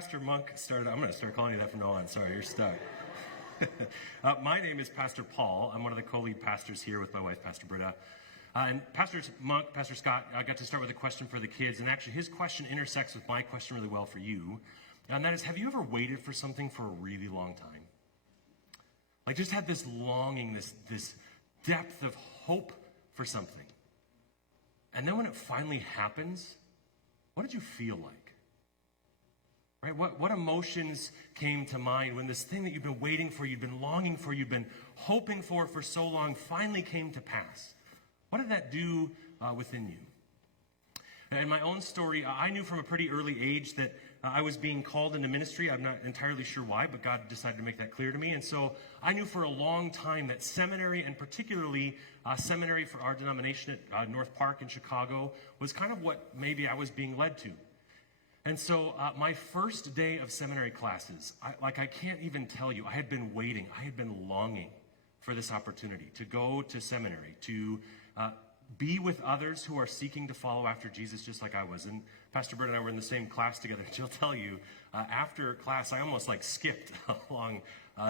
Pastor Monk started, I'm going to start calling you that from now on. Sorry, you're stuck. My name is Pastor Paul. I'm one of the co-lead pastors here with my wife, Pastor Britta. And Pastor Monk, Pastor Scott, got to start with a question for the kids. And actually, his question intersects with my question really well for you. And that is, have you ever waited for something for a really long time? Like just had this longing, this depth of hope for something. And then when it finally happens, what did you feel like? Right? What emotions came to mind when this thing that you've been waiting for, you've been longing for, you've been hoping for so long, finally came to pass? What did that do within you? In my own story, I knew from a pretty early age that I was being called into ministry. I'm not entirely sure why, but God decided to make that clear to me. And so I knew for a long time that seminary, and particularly seminary for our denomination at North Park in Chicago, was kind of what maybe I was being led to. And so my first day of seminary classes, I can't even tell you, I had been waiting, I had been longing for this opportunity to go to seminary, to be with others who are seeking to follow after Jesus just like I was. And Pastor Bert and I were in the same class together. She'll tell you, after class, I almost skipped along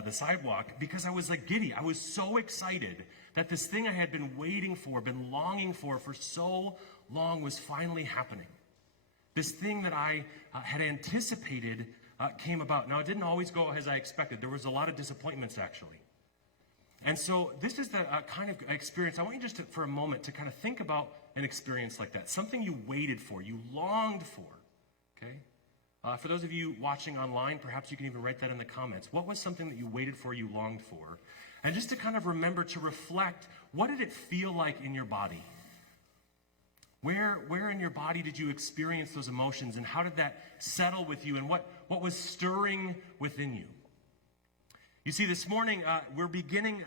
the sidewalk because I was giddy. I was so excited that this thing I had been waiting for, been longing for so long was finally happening. This thing that I had anticipated came about. Now, it didn't always go as I expected. There was a lot of disappointments, actually. And so this is the kind of experience. I want you just to, for a moment to kind of think about an experience like that. Something you waited for, you longed for, okay? For those of you watching online, perhaps you can even write that in the comments. What was something that you waited for, you longed for? And just to kind of remember to reflect, what did it feel like in your body? Where in your body did you experience those emotions, and how did that settle with you, and what was stirring within you? You see, this morning, we're beginning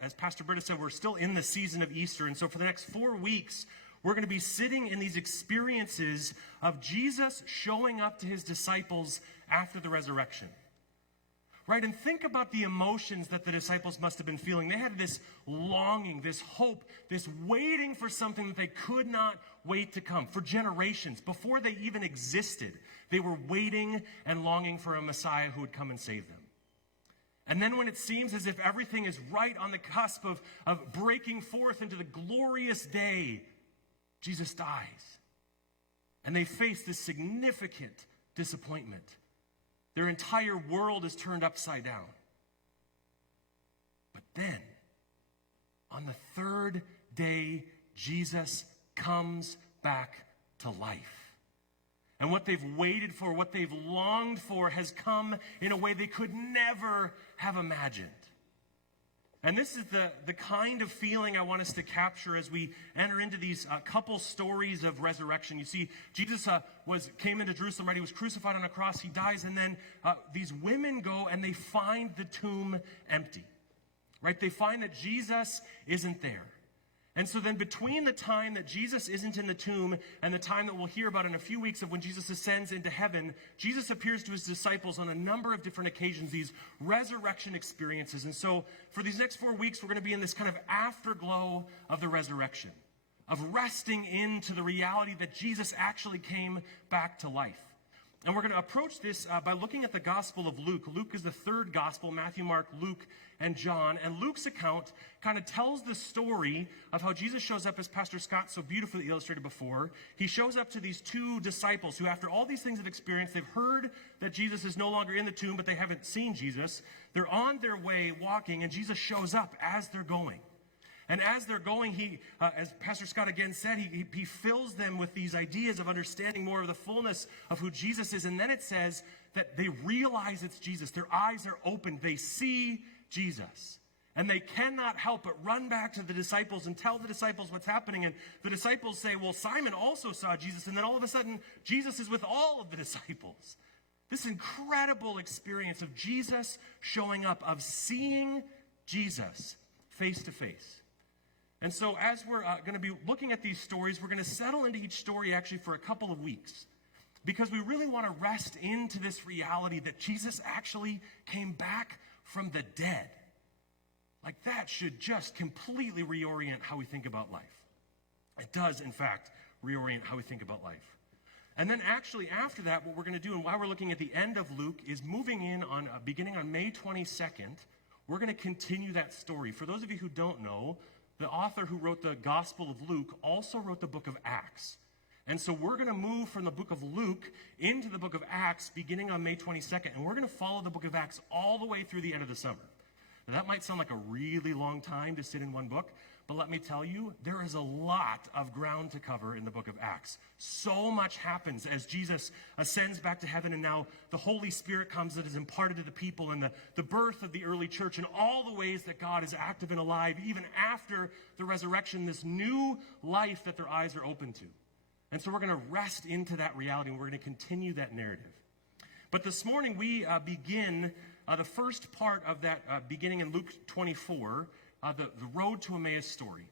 as Pastor Britta said, we're still in the season of Easter. And so for the next 4 weeks, we're going to be sitting in these experiences of Jesus showing up to his disciples after the resurrection. Right? And think about the emotions that the disciples must have been feeling. They had this longing, this hope, this waiting for something that they could not wait to come. For generations, before they even existed, they were waiting and longing for a Messiah who would come and save them. And then when it seems as if everything is right on the cusp of breaking forth into the glorious day, Jesus dies. And they face this significant disappointment. Their entire world is turned upside down. But then, on the third day, Jesus comes back to life. And what they've waited for, what they've longed for, has come in a way they could never have imagined. And this is the kind of feeling I want us to capture as we enter into these couple stories of resurrection. You see, Jesus came into Jerusalem, right? He was crucified on a cross, he dies, and then these women go and they find the tomb empty, right? They find that Jesus isn't there. And so then between the time that Jesus isn't in the tomb and the time that we'll hear about in a few weeks of when Jesus ascends into heaven, Jesus appears to his disciples on a number of different occasions, these resurrection experiences. And so for these next 4 weeks, we're going to be in this kind of afterglow of the resurrection, of resting into the reality that Jesus actually came back to life. And we're going to approach this by looking at the Gospel of Luke. Luke is the third Gospel, Matthew, Mark, Luke, and John. And Luke's account kind of tells the story of how Jesus shows up, as Pastor Scott so beautifully illustrated before. He shows up to these two disciples who, after all these things have experienced, they've heard that Jesus is no longer in the tomb, but they haven't seen Jesus. They're on their way walking, and Jesus shows up as they're going. And as they're going, he, as Pastor Scott again said, he fills them with these ideas of understanding more of the fullness of who Jesus is. And then it says that they realize it's Jesus. Their eyes are opened. They see Jesus. And they cannot help but run back to the disciples and tell the disciples what's happening. And the disciples say, well, Simon also saw Jesus. And then all of a sudden, Jesus is with all of the disciples. This incredible experience of Jesus showing up, of seeing Jesus face to face. And so as we're going to be looking at these stories, we're going to settle into each story actually for a couple of weeks, because we really want to rest into this reality that Jesus actually came back from the dead. Like that should just completely reorient how we think about life. It does, in fact, reorient how we think about life. And then actually after that, what we're going to do, and why we're looking at the end of Luke, is moving in on, beginning on May 22nd, we're going to continue that story. For those of you who don't know, the author who wrote the Gospel of Luke also wrote the book of Acts. And so we're going to move from the book of Luke into the book of Acts beginning on May 22nd. And we're going to follow the book of Acts all the way through the end of the summer. Now, that might sound like a really long time to sit in one book, but let me tell you, there is a lot of ground to cover in the book of Acts. So much happens as Jesus ascends back to heaven, and now the Holy Spirit comes that is imparted to the people, and the birth of the early church, and all the ways that God is active and alive, even after the resurrection, this new life that their eyes are open to. And so we're going to rest into that reality, and we're going to continue that narrative. But this morning we begin the first part of that beginning in Luke 24, the road to Emmaus story.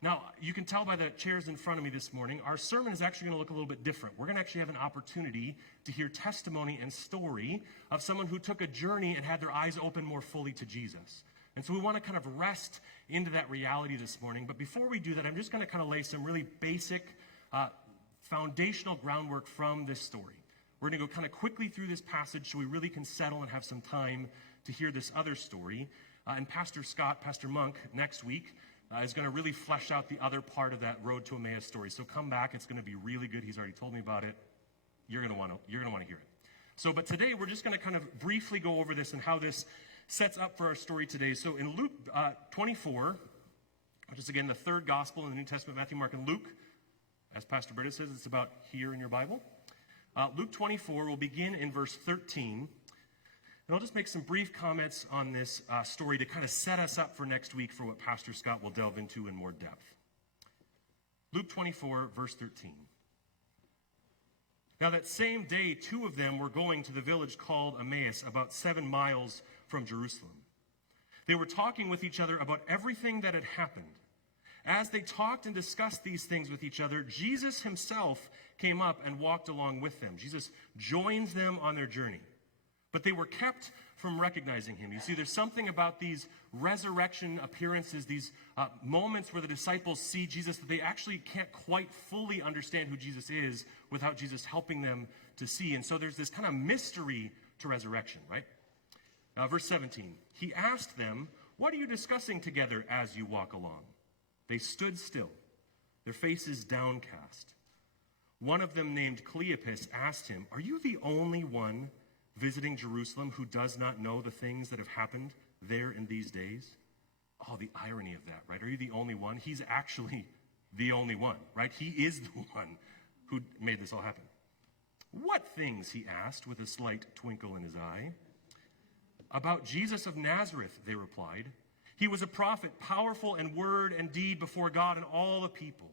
Now, you can tell by the chairs in front of me this morning, our sermon is actually going to look a little bit different. We're going to actually have an opportunity to hear testimony and story of someone who took a journey and had their eyes open more fully to Jesus. And so we want to kind of rest into that reality this morning. But before we do that, I'm just going to kind of lay some really basic foundational groundwork from this story. We're going to go kind of quickly through this passage so we really can settle and have some time to hear this other story. And Pastor Monk, next week, is going to really flesh out the other part of that road to Emmaus story. So come back. It's going to be really good. He's already told me about it. You're going to want to hear it. So, but today we're just going to kind of briefly go over this and how this sets up for our story today. So in Luke 24, which is again the third gospel in the New Testament, Matthew, Mark, and Luke, as Pastor Britta says, it's about here in your Bible. Luke 24 will begin in verse 13. And I'll just make some brief comments on this story to kind of set us up for next week for what Pastor Scott will delve into in more depth. Luke 24, verse 13. Now that same day, two of them were going to the village called Emmaus, about 7 miles from Jerusalem. They were talking with each other about everything that had happened. As they talked and discussed these things with each other, Jesus himself came up and walked along with them. Jesus joins them on their journey. But they were kept from recognizing him. You see, there's something about these resurrection appearances, these moments where the disciples see Jesus, that they actually can't quite fully understand who Jesus is without Jesus helping them to see. And so there's this kind of mystery to resurrection, right? Verse 17, he asked them, "What are you discussing together as you walk along?" They stood still, their faces downcast. One of them, named Cleopas, asked him, "Are you the only one visiting Jerusalem who does not know the things that have happened there in these days?" Oh, the irony of that, right? Are you the only one? He's actually the only one, right? He is the one who made this all happen. "What things?" he asked with a slight twinkle in his eye. "About Jesus of Nazareth," they replied. "He was a prophet, powerful in word and deed before God and all the people.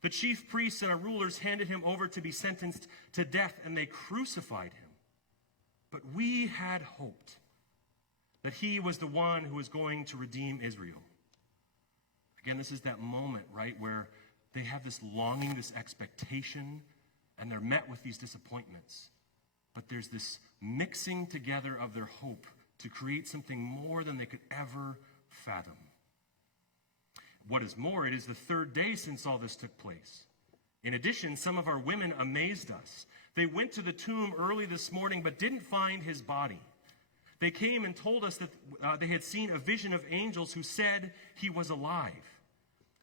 The chief priests and our rulers handed him over to be sentenced to death, and they crucified him. But we had hoped that he was the one who was going to redeem Israel." Again, this is that moment, right, where they have this longing, this expectation, and they're met with these disappointments. But there's this mixing together of their hope to create something more than they could ever fathom. What is more, it is the third day since all this took place. In addition, some of our women amazed us. They went to the tomb early this morning but didn't find his body. They came and told us that they had seen a vision of angels who said he was alive.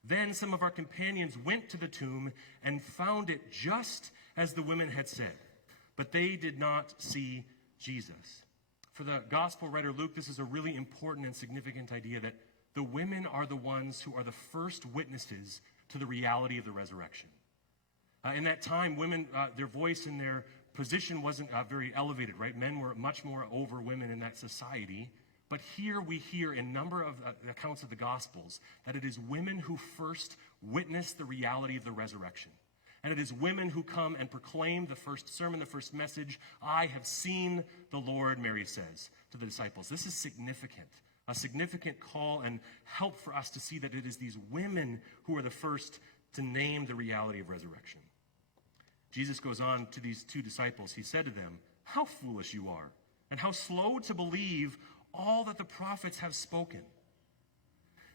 Then some of our companions went to the tomb and found it just as the women had said, but they did not see Jesus. For the gospel writer Luke, this is a really important and significant idea that the women are the ones who are the first witnesses to the reality of the resurrection. In that time, women, their voice and their position wasn't very elevated, right? Men were much more over women in that society. But here we hear in a number of accounts of the Gospels that it is women who first witness the reality of the resurrection. And it is women who come and proclaim the first sermon, the first message. "I have seen the Lord," Mary says to the disciples. This is significant, a significant call and help for us to see that it is these women who are the first to name the reality of resurrection. Jesus goes on to these two disciples. He said to them, "How foolish you are, and how slow to believe all that the prophets have spoken.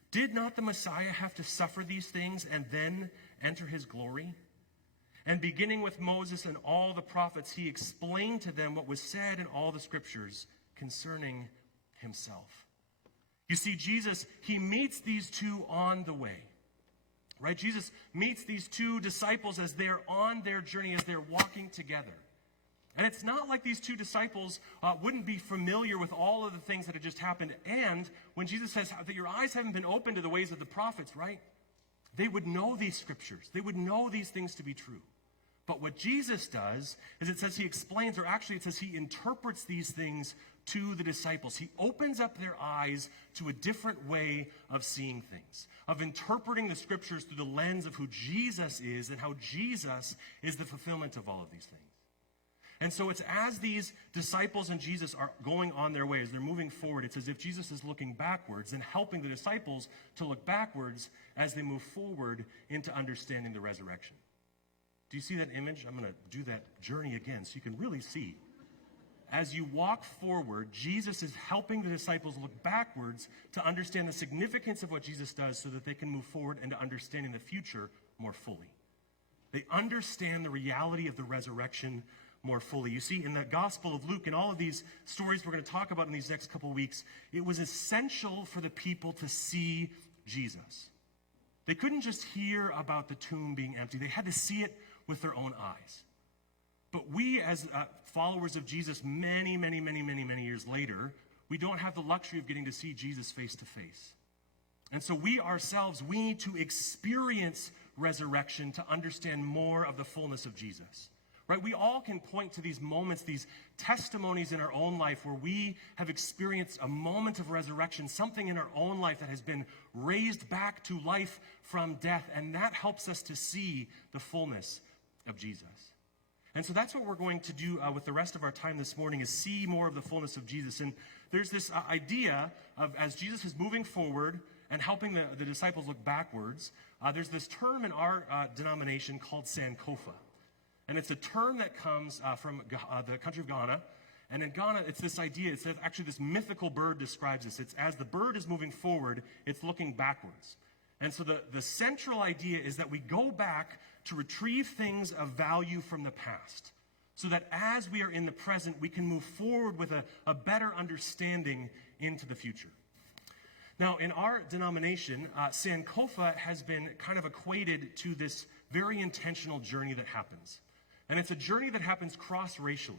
Did not the Messiah have to suffer these things and then enter his glory?" And beginning with Moses and all the prophets, he explained to them what was said in all the scriptures concerning himself. You see, Jesus, he meets these two on the way. Right? Jesus meets these two disciples as they're on their journey, as they're walking together. And it's not like these two disciples wouldn't be familiar with all of the things that had just happened. And when Jesus says that your eyes haven't been opened to the ways of the prophets, right? They would know these scriptures. They would know these things to be true. But what Jesus does is it says he explains, or actually it says he interprets these things to the disciples. He opens up their eyes to a different way of seeing things, of interpreting the scriptures through the lens of who Jesus is and how Jesus is the fulfillment of all of these things. And so it's as these disciples and Jesus are going on their way, as they're moving forward, it's as if Jesus is looking backwards and helping the disciples to look backwards as they move forward into understanding the resurrection. Do you see that image? I'm going to do that journey again so you can really see. As you walk forward, Jesus is helping the disciples look backwards to understand the significance of what Jesus does so that they can move forward into understanding the future more fully. They understand the reality of the resurrection more fully. You see, in the Gospel of Luke and all of these stories we're going to talk about in these next couple weeks, it was essential for the people to see Jesus. They couldn't just hear about the tomb being empty. They had to see it with their own eyes. But we, as followers of Jesus many years later, we don't have the luxury of getting to see Jesus face to face. And so we ourselves, we need to experience resurrection to understand more of the fullness of Jesus. Right? We all can point to these moments, these testimonies in our own life where we have experienced a moment of resurrection, something in our own life that has been raised back to life from death, and that helps us to see the fullness of Jesus. And so that's what we're going to do with the rest of our time this morning, is see more of the fullness of Jesus. And there's this idea of, as Jesus is moving forward and helping the disciples look backwards, there's this term in our denomination called Sankofa. And it's a term that comes from the country of Ghana. And in Ghana, it's this idea. It says, actually, this mythical bird describes this. It's as the bird is moving forward, it's looking backwards. And so the central idea is that we go back to retrieve things of value from the past, so that as we are in the present, we can move forward with a better understanding into the future. Now, in our denomination, Sankofa has been kind of equated to this very intentional journey that happens. And it's a journey that happens cross-racially.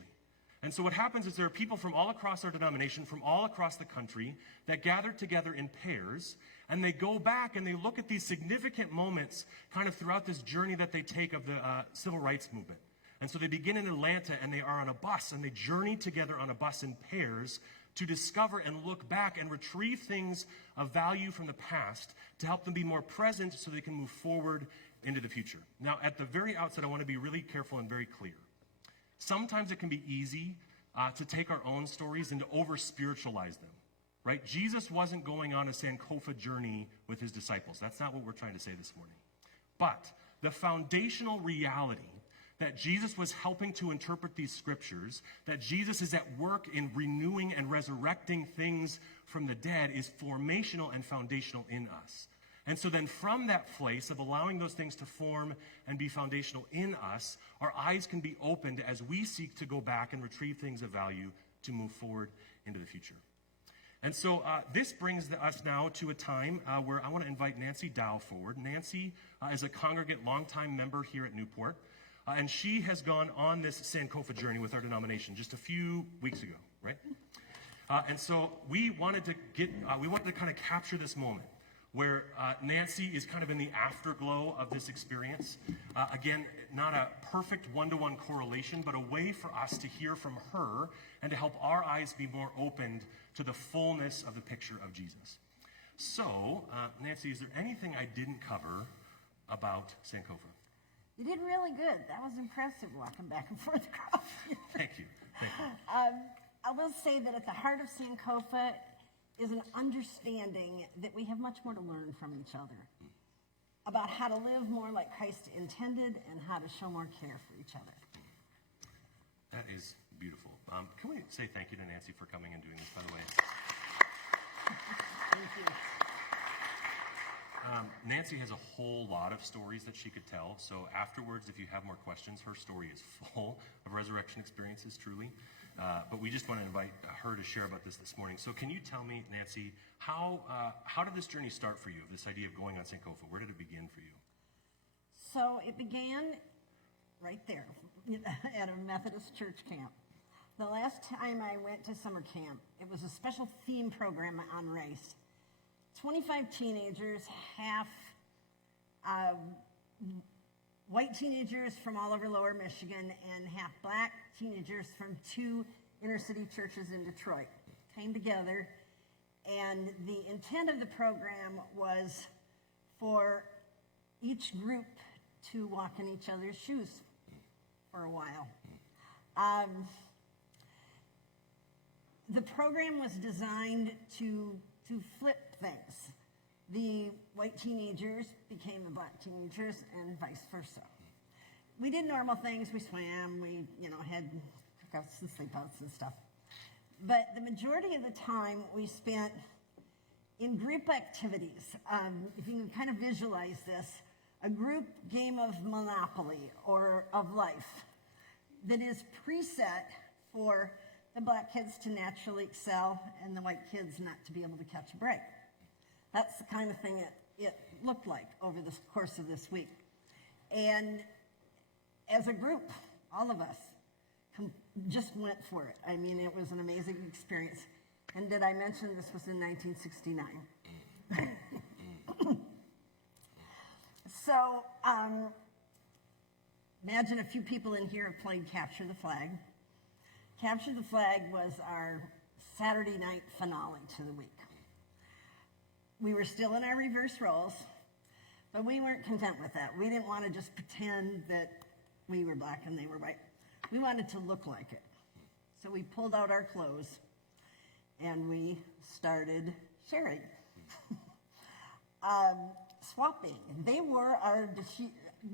And so what happens is there are people from all across our denomination, from all across the country, that gather together in pairs, and they go back and they look at these significant moments kind of throughout this journey that they take of the civil rights movement. And so they begin in Atlanta, and they are on a bus, and they journey together on a bus in pairs to discover and look back and retrieve things of value from the past to help them be more present so they can move forward into the future. Now, at the very outset, I want to be really careful and very clear. Sometimes it can be easy to take our own stories and to over-spiritualize them, right? Jesus wasn't going on a Sankofa journey with his disciples. That's not what we're trying to say this morning. But the foundational reality that Jesus was helping to interpret these scriptures, that Jesus is at work in renewing and resurrecting things from the dead, is formational and foundational in us. And so then from that place of allowing those things to form and be foundational in us, our eyes can be opened as we seek to go back and retrieve things of value to move forward into the future. And so this brings us now to a time where I want to invite Nancy Dow forward. Nancy is a congregate longtime member here at Newport, and she has gone on this Sankofa journey with our denomination just a few weeks ago, right? And so we wanted to kind of capture this moment where Nancy is kind of in the afterglow of this experience. Again, not a perfect one-to-one correlation, but a way for us to hear from her and to help our eyes be more opened to the fullness of the picture of Jesus. So, Nancy, is there anything I didn't cover about Sankofa? You did really good. That was impressive, walking back and forth across here. Thank you. I will say that at the heart of Sankofa is an understanding that we have much more to learn from each other about how to live more like Christ intended and how to show more care for each other. That is beautiful. Can we say thank you to Nancy for coming and doing this, by the way? Thank you. Nancy has a whole lot of stories that she could tell. So afterwards, if you have more questions, her story is full of resurrection experiences, truly. But we just want to invite her to share about this morning. So can you tell me, Nancy, how did this journey start for you, this idea of going on Sankofa? Where did it begin for you? So it began right there at a Methodist church camp. The last time I went to summer camp, it was a special theme program on race. 25 teenagers, half white teenagers from all over Lower Michigan and half black teenagers from 2 inner city churches in Detroit came together, and the intent of the program was for each group to walk in each other's shoes for a while. The program was designed to flip things. The white teenagers became the black teenagers and vice versa. We did normal things. We swam. We, had cookouts and sleepouts and stuff. But the majority of the time we spent in group activities. If you can kind of visualize this, a group game of Monopoly or of life that is preset for the black kids to naturally excel and the white kids not to be able to catch a break. That's the kind of thing it looked like over the course of this week. And as a group, all of us just went for it. I mean, it was an amazing experience. And did I mention this was in 1969? So, imagine a few people in here have played Capture the Flag. Capture the Flag was our Saturday night finale to the week. We were still in our reverse roles, but we weren't content with that. We didn't want to just pretend that we were black and they were white. We wanted to look like it. So we pulled out our clothes and we started sharing. Swapping. They wore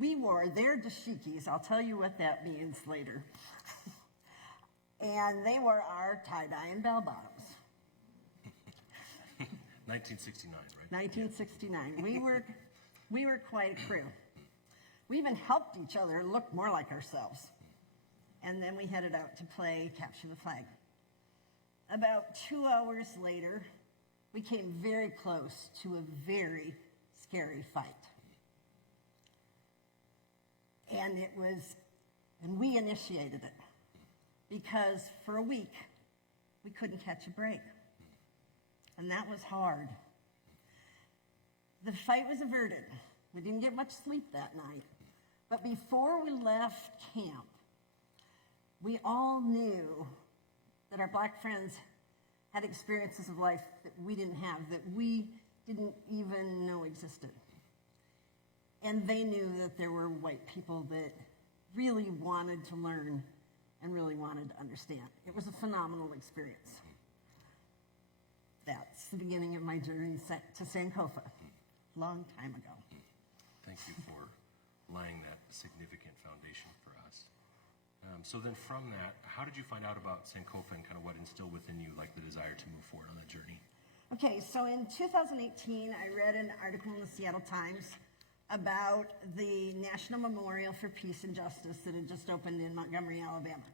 we wore their dashikis. I'll tell you what that means later. And they wore our tie-dye and bell-bottoms. 1969, right? 1969. We were quite a crew. We even helped each other look more like ourselves. And then we headed out to play Capture the Flag. About 2 hours later, we came very close to a very scary fight. And we initiated it. Because for a week, we couldn't catch a break. And that was hard. The fight was averted. We didn't get much sleep that night. But before we left camp, we all knew that our black friends had experiences of life that we didn't have, that we didn't even know existed. And they knew that there were white people that really wanted to learn and really wanted to understand. It was a phenomenal experience. That's the beginning of my journey to Sankofa, a long time ago. Thank you for laying that significant foundation for us. So then from that, how did you find out about Sankofa and kind of what instilled within you like the desire to move forward on that journey? Okay, so in 2018, I read an article in the Seattle Times about the National Memorial for Peace and Justice that had just opened in Montgomery, Alabama.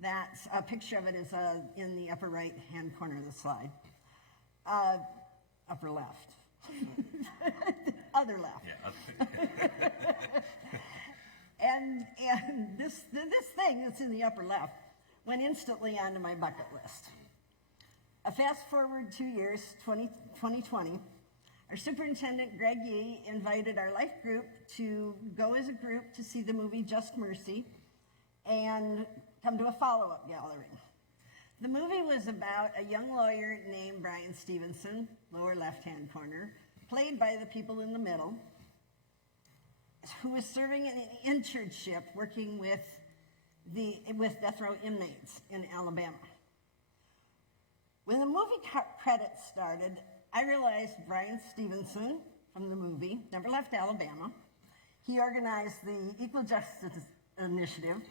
That's a picture of it is in the upper right-hand corner of the slide. Upper left. Other left. Yeah. And this thing that's in the upper left went instantly onto my bucket list. Fast forward 2 years, 2020, our superintendent, Greg Yee, invited our life group to go as a group to see the movie Just Mercy and come to a follow-up gathering. The movie was about a young lawyer named Brian Stevenson, lower left-hand corner, played by the people in the middle, who was serving an internship working with death row inmates in Alabama. When the movie credits started, I realized Brian Stevenson from the movie never left Alabama. He organized the Equal Justice Initiative.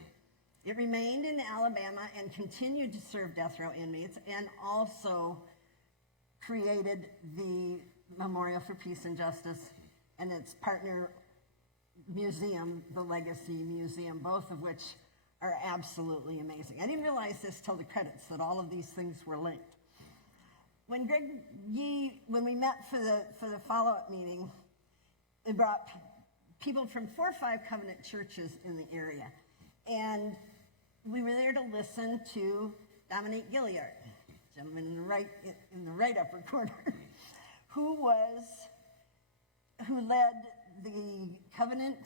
It remained in Alabama and continued to serve death row inmates, and also created the Memorial for Peace and Justice and its partner museum, the Legacy Museum, both of which are absolutely amazing. I didn't realize this till the credits, that all of these things were linked. When when we met for the follow-up meeting, they brought people from 4 or 5 covenant churches in the area. And we were there to listen to Dominique Gilliard, gentleman in the right upper corner, who led the covenant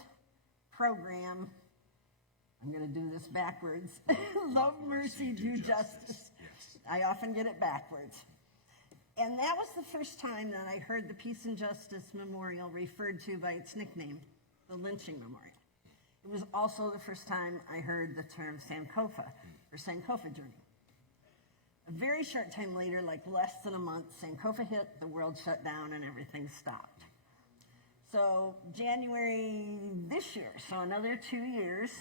program. I'm going to do this backwards. Love, mercy, do justice. Yes. I often get it backwards. And that was the first time that I heard the Peace and Justice Memorial referred to by its nickname, the Lynching Memorial. It was also the first time I heard the term Sankofa, or Sankofa Journey. A very short time later, like less than a month, Sankofa hit, the world shut down, and everything stopped. So January this year, so another 2 years,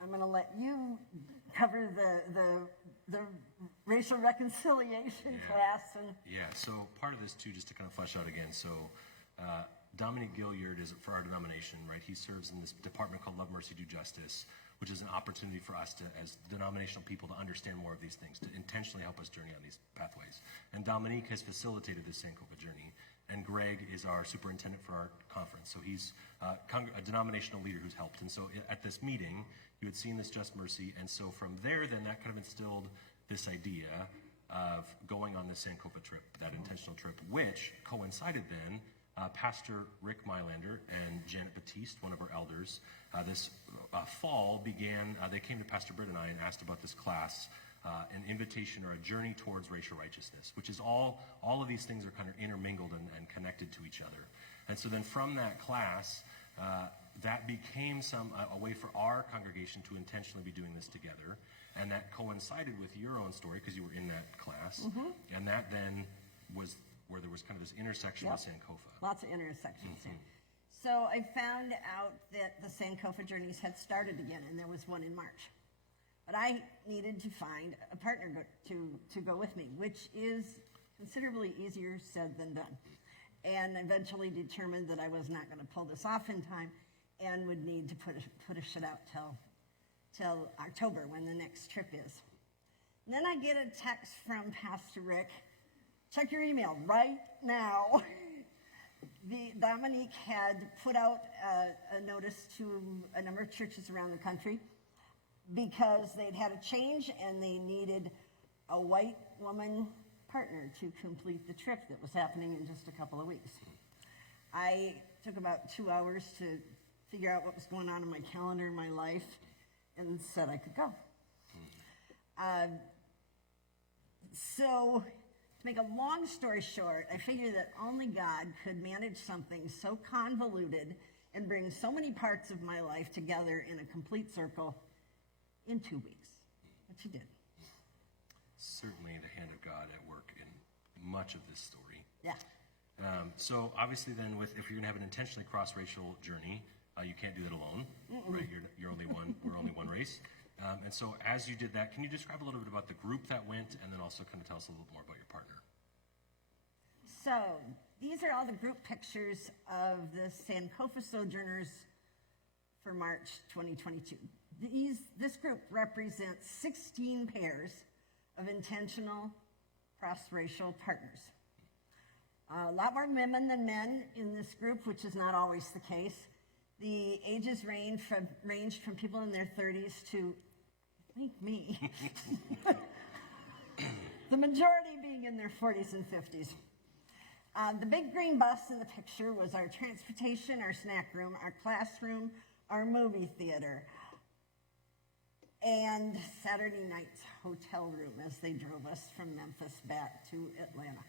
I'm going to let you cover the racial reconciliation class. So part of this, too, just to kind of flesh out again, so Dominique Gilliard is for our denomination, right? He serves in this department called Love, Mercy, Do Justice, which is an opportunity for us to, as denominational people, to understand more of these things, to intentionally help us journey on these pathways. And Dominique has facilitated this Sankofa journey, and Greg is our superintendent for our conference. So he's a denominational leader who's helped. And so at this meeting, you had seen this Just Mercy, and so from there, then that kind of instilled this idea of going on the Sankofa trip, that intentional trip, which coincided then. Pastor Rick Mylander and Janet Batiste, one of our elders, this fall began, they came to Pastor Britt and I and asked about this class, an invitation or a journey towards racial righteousness, which is all of these things are kind of intermingled and connected to each other. And so then from that class, that became a way for our congregation to intentionally be doing this together. And that coincided with your own story because you were in that class. Mm-hmm. And that then was where there was kind of this intersection with Sankofa. Lots of intersections. Mm-hmm. So I found out that the Sankofa journeys had started again, and there was one in March. But I needed to find a partner to go with me, which is considerably easier said than done. And eventually determined that I was not going to pull this off in time and would need to push it out till October when the next trip is. And then I get a text from Pastor Rick. Check your email right now. Dominique had put out a notice to a number of churches around the country because they'd had a change and they needed a white woman partner to complete the trip that was happening in just a couple of weeks. I took about 2 hours to figure out what was going on in my calendar and my life and said I could go. So to make a long story short, I figured that only God could manage something so convoluted and bring so many parts of my life together in a complete circle in 2 weeks, which he did. Certainly the hand of God at work in much of this story. Yeah. So obviously then if you're going to have an intentionally cross-racial journey, you can't do that alone, right? You're only one, we're only one race. And so as you did that, can you describe a little bit about the group that went and then also kind of tell us a little bit more about your partner? So these are all the group pictures of the Sankofa Sojourners for March 2022. This group represents 16 pairs of intentional cross-racial partners. A lot more women than men in this group, which is not always the case. The ages ranged from people in their 30s to, I think, me. The majority being in their 40s and 50s. The big green bus in the picture was our transportation, our snack room, our classroom, our movie theater, and Saturday night's hotel room as they drove us from Memphis back to Atlanta.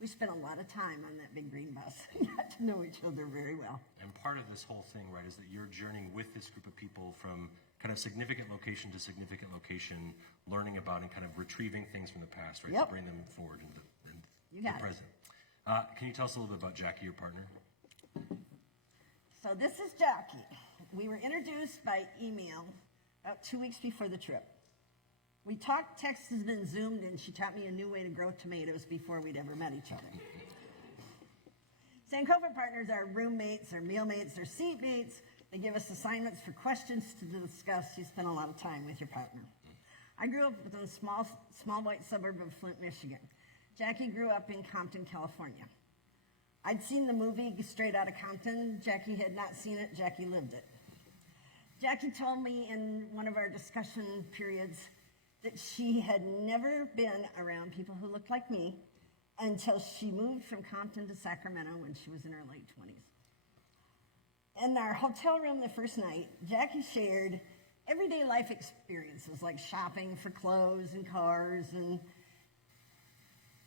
We spent a lot of time on that big green bus. Got to know each other very well. And part of this whole thing, right, is that you're journeying with this group of people from kind of significant location to significant location, learning about and kind of retrieving things from the past, right, Yep. to bring them forward into You the got it. present. Can you tell us a little bit about Jackie, your partner? So this is Jackie. We were introduced by email about 2 weeks before the trip. We talked, texted, and Zoomed, and she taught me a new way to grow tomatoes before we'd ever met each other. Sankofa partners are roommates, or mealmates, or seatmates. They give us assignments for questions to discuss. You spend a lot of time with your partner. I grew up in a small white suburb of Flint, Michigan. Jackie grew up in Compton, California. I'd seen the movie Straight Outta Compton. Jackie had not seen it. Jackie lived it. Jackie told me in one of our discussion periods that she had never been around people who looked like me until she moved from Compton to Sacramento when she was in her late 20s. In our hotel room the first night, Jackie shared everyday life experiences like shopping for clothes and cars, and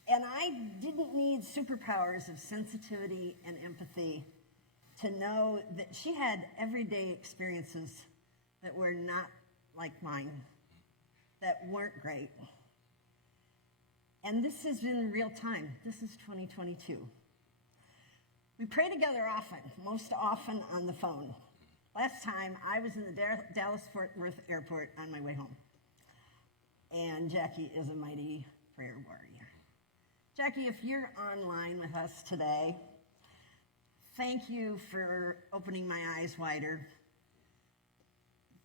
I didn't need superpowers of sensitivity and empathy to know that she had everyday experiences that were not like mine, that weren't great. And this is in real time. This is 2022. We pray together often, most often on the phone. Last time, I was in the Dallas-Fort Worth airport on my way home. And Jackie is a mighty prayer warrior. Jackie, if you're online with us today, thank you for opening my eyes wider.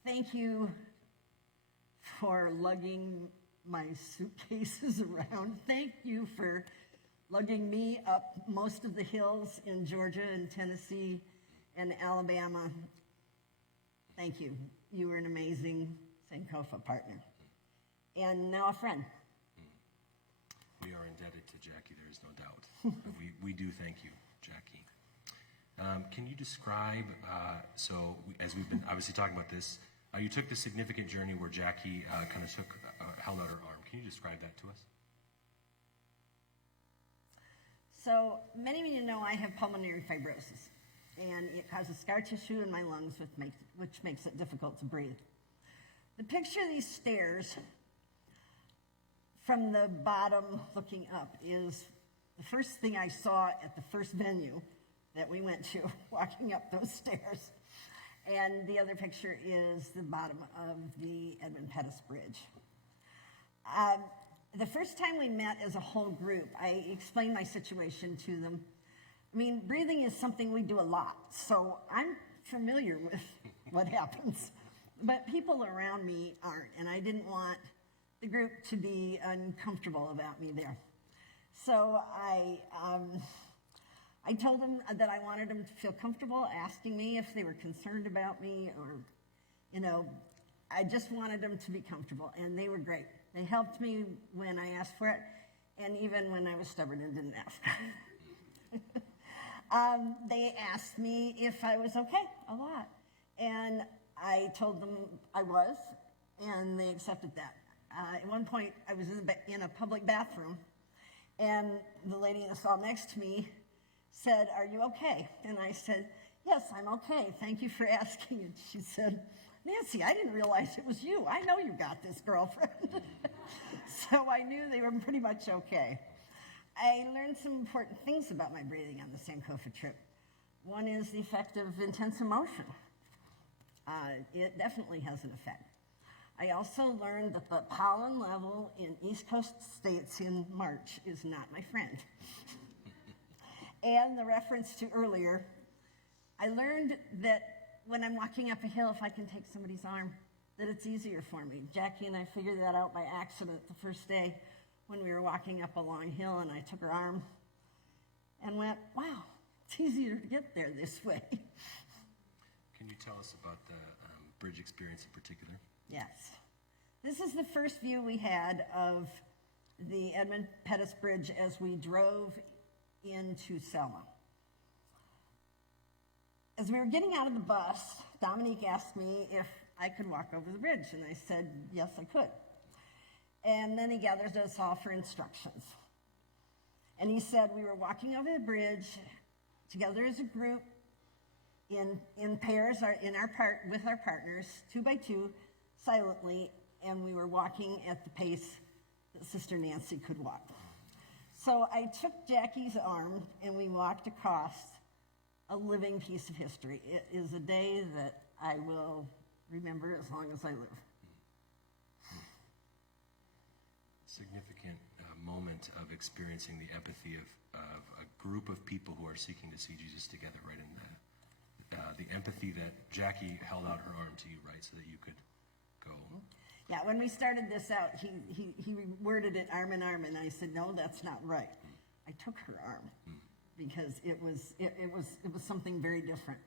Thank you for lugging my suitcases around. Thank you for lugging me up most of the hills in Georgia and Tennessee and Alabama. Thank you. You were an amazing Sankofa partner. And now a friend. We are indebted to Jackie, there is no doubt. we do thank you, Jackie. Can you describe, as we've been obviously talking about this, you took the significant journey where Jackie kind of held out her arm. Can you describe that to us? So many of you know I have pulmonary fibrosis, and it causes scar tissue in my lungs, which makes it difficult to breathe. The picture of these stairs from the bottom looking up is the first thing I saw at the first venue that we went to, walking up those stairs. And the other picture is the bottom of the Edmund Pettus Bridge. The first time we met as a whole group, I explained my situation to them. I mean, breathing is something we do a lot, so I'm familiar with what happens. But people around me aren't, and I didn't want the group to be uncomfortable about me there. So I told them that I wanted them to feel comfortable asking me if they were concerned about me, or, I just wanted them to be comfortable, and they were great. They helped me when I asked for it, and even when I was stubborn and didn't ask. They asked me if I was okay a lot, and I told them I was, and they accepted that. At one point, I was in a public bathroom, and the lady in the stall next to me said, "Are you okay?" And I said, "Yes, I'm okay. Thank you for asking." And she said, "Nancy, I didn't realize it was you. I know you got this, girlfriend." So I knew they were pretty much okay. I learned some important things about my breathing on the Sankofa trip. One is the effect of intense emotion. It definitely has an effect. I also learned that the pollen level in East Coast states in March is not my friend. And the reference to earlier, I learned that when I'm walking up a hill, if I can take somebody's arm, that it's easier for me. Jackie and I figured that out by accident the first day when we were walking up a long hill, and I took her arm and went, wow, it's easier to get there this way. Can you tell us about the bridge experience in particular? Yes. This is the first view we had of the Edmund Pettus Bridge as we drove into Selma. As we were getting out of the bus, Dominique asked me if I could walk over the bridge, and I said, yes, I could. And then he gathered us all for instructions. And he said we were walking over the bridge together as a group, in pairs, with our partners, 2 by 2, silently, and we were walking at the pace that Sister Nancy could walk. So I took Jackie's arm, and we walked across a living piece of history. It is a day that I will remember as long as I live. significant moment of experiencing the empathy of a group of people who are seeking to see Jesus together, right? In the empathy that Jackie held out her arm to you, right, so that you could go. Yeah, when we started this out, he worded it arm in arm, and I said, no, that's not right. I took her arm because it was something very different.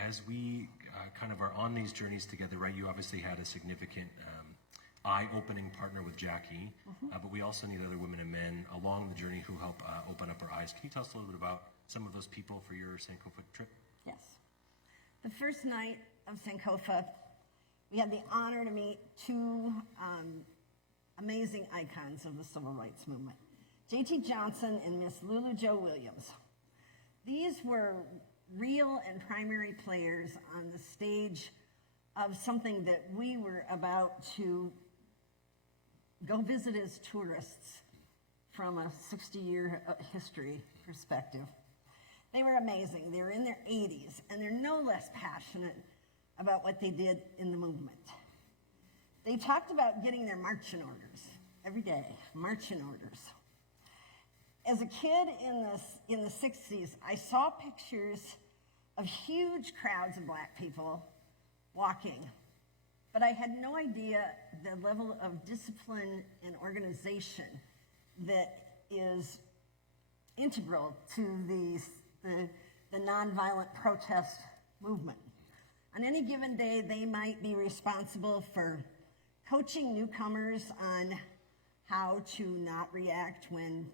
As we kind of are on these journeys together, right, you obviously had a significant eye-opening partner with Jackie, but we also need other women and men along the journey who help open up our eyes. Can you tell us a little bit about some of those people for your Sankofa trip? Yes. The first night of Sankofa, we had the honor to meet two amazing icons of the civil rights movement, J.T. Johnson and Miss Lulu Jo Williams. These were real and primary players on the stage of something that we were about to go visit as tourists from a 60-year history perspective. They were amazing. They were in their 80s, and they're no less passionate about what they did in the movement. They talked about getting their marching orders every day, marching orders. As a kid in the 60s, I saw pictures of huge crowds of black people walking, but I had no idea the level of discipline and organization that is integral to the nonviolent protest movement. On any given day, they might be responsible for coaching newcomers on how to not react when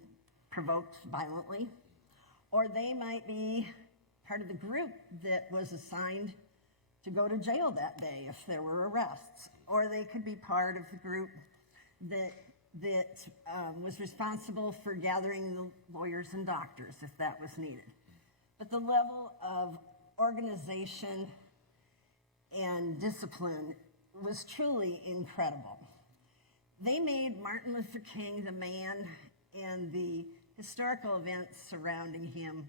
provoked violently, or they might be part of the group that was assigned to go to jail that day if there were arrests, or they could be part of the group that was responsible for gathering the lawyers and doctors if that was needed. But the level of organization and discipline was truly incredible. They made Martin Luther King the man and the historical events surrounding him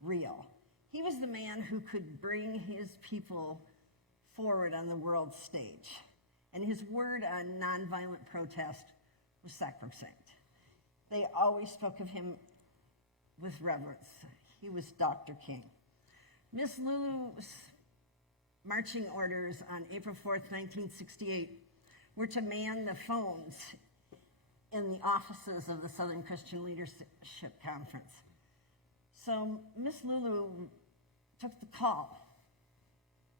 real. He was the man who could bring his people forward on the world stage, and his word on nonviolent protest was sacrosanct. They always spoke of him with reverence. He was Dr. King. Miss Lulu's marching orders on April 4th, 1968 were to man the phones in the offices of the Southern Christian Leadership Conference. So Miss Lulu took the call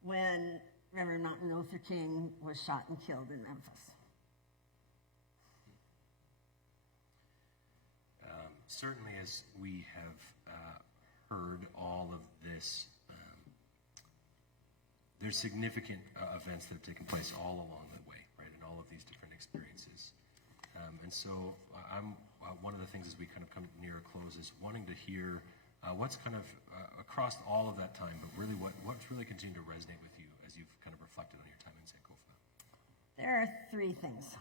when Reverend Martin Luther King was shot and killed in Memphis. Certainly, as we have heard all of this, there's significant events that have taken place all along the way, right, in all of these different experiences. And so I'm one of the things as we kind of come near a close is wanting to hear what's kind of across all of that time, but really what's really continued to resonate with you as you've kind of reflected on your time in Sankofa? There are three things.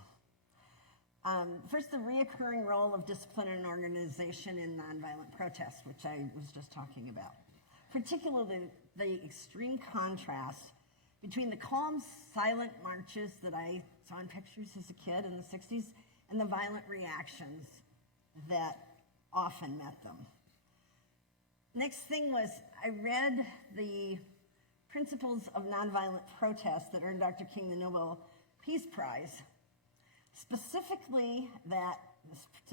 First, the reoccurring role of discipline and organization in nonviolent protests, which I was just talking about. Particularly the extreme contrast between the calm, silent marches that I saw in pictures as a kid in the 60s and the violent reactions that often met them. Next thing was I read the Principles of Nonviolent Protest that earned Dr. King the Nobel Peace Prize. Specifically that,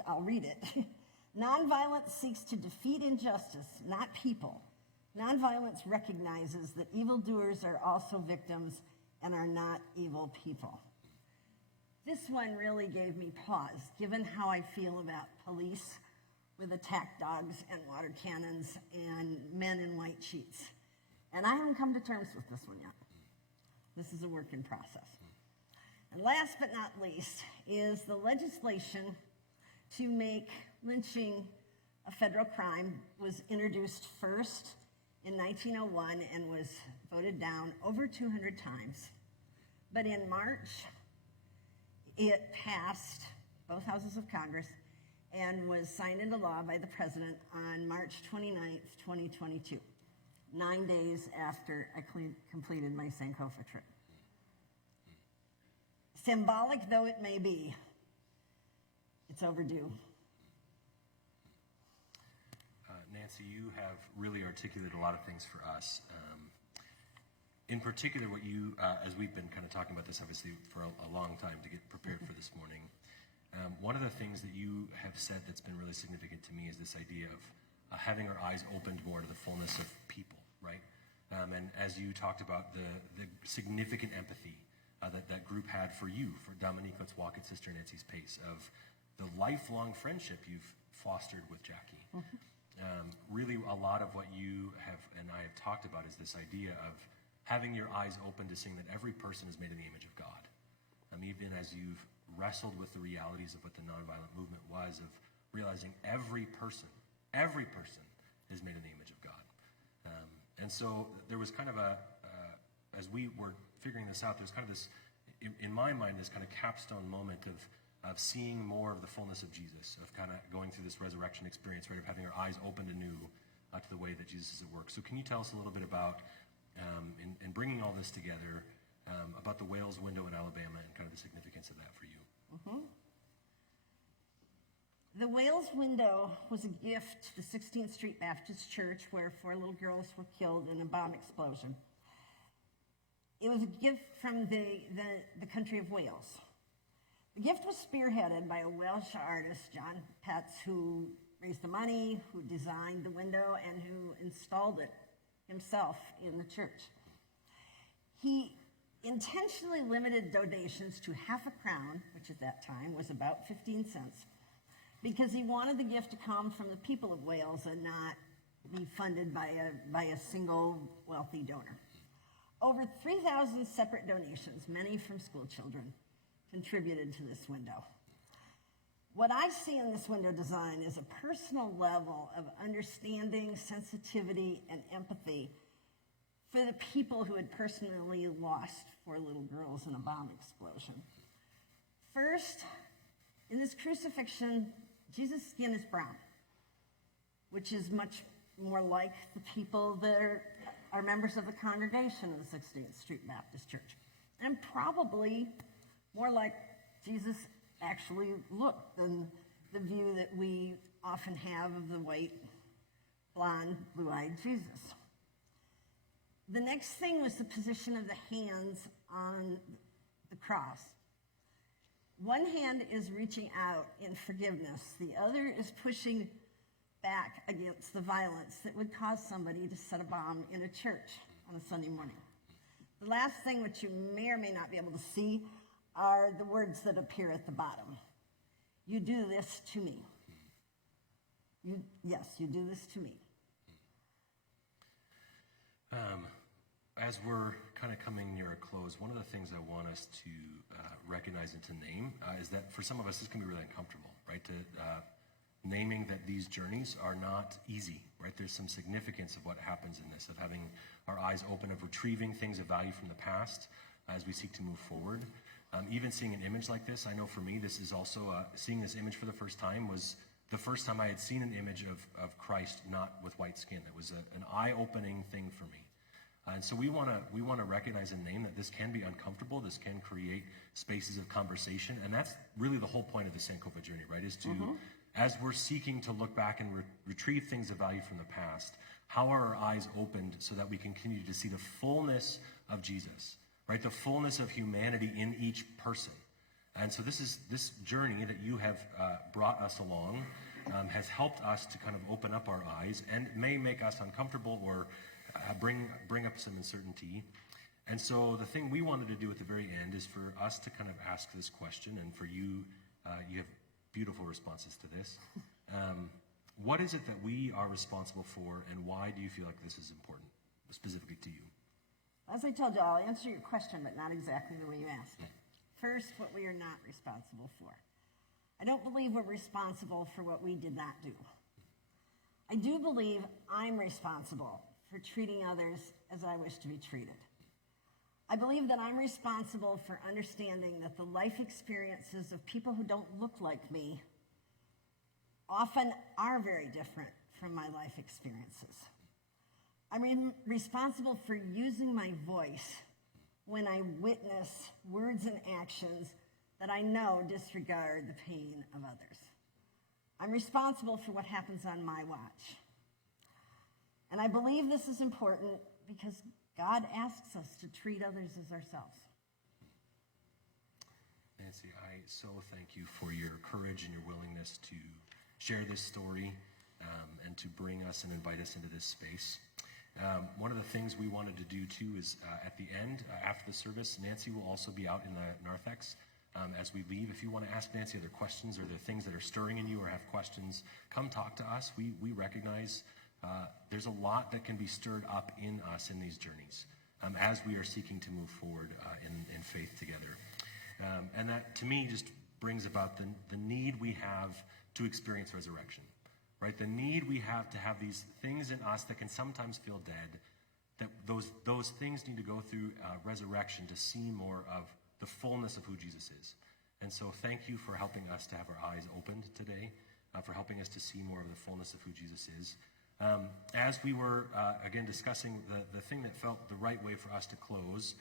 I'll read it, nonviolence seeks to defeat injustice, not people. Nonviolence recognizes that evildoers are also victims and are not evil people. This one really gave me pause, given how I feel about police with attack dogs and water cannons and men in white sheets. And I haven't come to terms with this one yet. This is a work in process. And last but not least is the legislation to make lynching a federal crime was introduced first in 1901 and was voted down over 200 times. But in March, it passed both houses of Congress and was signed into law by the president on March 29th, 2022, 9 days after I completed my Sankofa trip. Symbolic though it may be, it's overdue. Nancy, you have really articulated a lot of things for us. In particular, what you, as we've been kind of talking about this obviously for a long time to get prepared for this morning, one of the things that you have said that's been really significant to me is this idea of having our eyes opened more to the fullness of people, right? And as you talked about the significant empathy that group had for you, for Dominique, let's walk at Sister Nancy's pace, of the lifelong friendship you've fostered with Jackie. Really, a lot of what you have and I have talked about is this idea of having your eyes open to seeing that every person is made in the image of God. Even as you've wrestled with the realities of what the nonviolent movement was, of realizing every person is made in the image of God. And so there was kind of as we were figuring this out, there's kind of this, in my mind, this kind of capstone moment of seeing more of the fullness of Jesus, of kind of going through this resurrection experience, right, of having our eyes opened anew to the way that Jesus is at work. So can you tell us a little bit about, in bringing all this together, about the Wales window in Alabama and kind of the significance of that for you? Mm-hmm. The Wales window was a gift to the 16th Street Baptist Church, where 4 little girls were killed in a bomb explosion. It was a gift from the country of Wales. The gift was spearheaded by a Welsh artist, John Petts, who raised the money, who designed the window, and who installed it himself in the church. He intentionally limited donations to ½ a crown, which at that time was about 15 cents, because he wanted the gift to come from the people of Wales and not be funded by a single wealthy donor. Over 3,000 separate donations, many from school children, contributed to this window. What I see in this window design is a personal level of understanding, sensitivity, and empathy for the people who had personally lost 4 little girls in a bomb explosion. First, in this crucifixion, Jesus' skin is brown, which is much more like the people that are members of the congregation of the 16th Street Baptist Church, and probably more like Jesus actually looked than the view that we often have of the white, blonde, blue-eyed Jesus. The next thing was the position of the hands on the cross. One hand is reaching out in forgiveness. The other is pushing back against the violence that would cause somebody to set a bomb in a church on a Sunday morning. The last thing, which you may or may not be able to see, are the words that appear at the bottom. You do this to me. Yes, you do this to me. As we're kind of coming near a close, one of the things I want us to recognize and to name is that for some of us, this can be really uncomfortable, right? Naming that these journeys are not easy, right? There's some significance of what happens in this, of having our eyes open, of retrieving things of value from the past as we seek to move forward. Even seeing an image like this, I know for me, this is also, seeing this image for the first time was the first time I had seen an image of Christ not with white skin. It was an eye-opening thing for me. And so we want to recognize and name that this can be uncomfortable. This can create spaces of conversation, and that's really the whole point of the Sankofa journey, right? Is to, as we're seeking to look back and retrieve things of value from the past, how are our eyes opened so that we continue to see the fullness of Jesus, right? The fullness of humanity in each person. And so this journey that you have brought us along has helped us to kind of open up our eyes, and may make us uncomfortable or bring up some uncertainty. And so the thing we wanted to do at the very end is for us to kind of ask this question, and for you, you have beautiful responses to this. What is it that we are responsible for, and why do you feel like this is important, specifically to you? As I told you, I'll answer your question, but not exactly the way you asked it. First, what we are not responsible for. I don't believe we're responsible for what we did not do. I do believe I'm responsible for treating others as I wish to be treated. I believe that I'm responsible for understanding that the life experiences of people who don't look like me often are very different from my life experiences. I'm responsible for using my voice when I witness words and actions that I know disregard the pain of others. I'm responsible for what happens on my watch. And I believe this is important because God asks us to treat others as ourselves. Nancy, I so thank you for your courage and your willingness to share this story and to bring us and invite us into this space. One of the things we wanted to do, too, is at the end, after the service, Nancy will also be out in the narthex as we leave. If you want to ask Nancy other questions or there are things that are stirring in you or have questions, come talk to us. We recognize there's a lot that can be stirred up in us in these journeys as we are seeking to move forward in faith together. And that, to me, just brings about the need we have to experience resurrection. Right, the need we have to have these things in us that can sometimes feel dead, that those things need to go through resurrection to see more of the fullness of who Jesus is. And so thank you for helping us to have our eyes opened today, for helping us to see more of the fullness of who Jesus is. As we were, again, discussing the thing that felt the right way for us to close,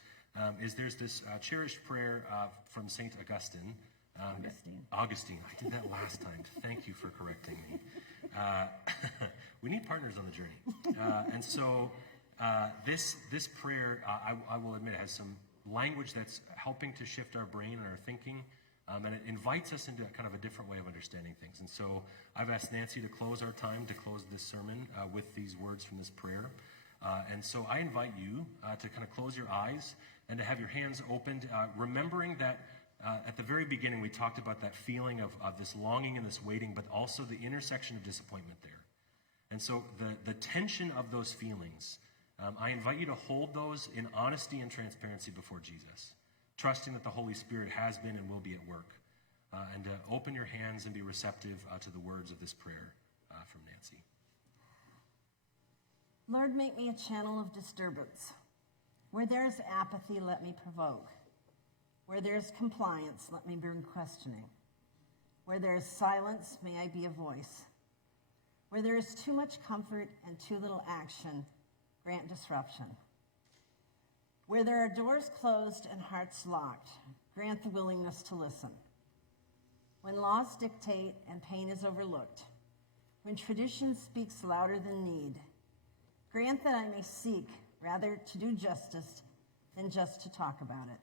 is there's this cherished prayer from St. Augustine. Augustine. I did that last time. Thank you for correcting me. We need partners on the journey. And so this prayer, I will admit, has some language that's helping to shift our brain and our thinking, and it invites us into kind of a different way of understanding things. And so I've asked Nancy to close our time, to close this sermon with these words from this prayer. And so I invite you to kind of close your eyes and to have your hands opened, remembering that at the very beginning, we talked about that feeling of this longing and this waiting, but also the intersection of disappointment there. And so the tension of those feelings, I invite you to hold those in honesty and transparency before Jesus, trusting that the Holy Spirit has been and will be at work, and to open your hands and be receptive to the words of this prayer from Nancy. Lord, make me a channel of disturbance. Where there is apathy, let me provoke. Where there is compliance, let me bring questioning. Where there is silence, may I be a voice. Where there is too much comfort and too little action, grant disruption. Where there are doors closed and hearts locked, grant the willingness to listen. When laws dictate and pain is overlooked, when tradition speaks louder than need, grant that I may seek rather to do justice than just to talk about it.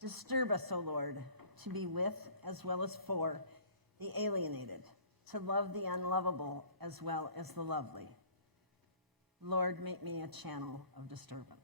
Disturb us, O Lord, to be with as well as for the alienated, to love the unlovable as well as the lovely. Lord, make me a channel of disturbance.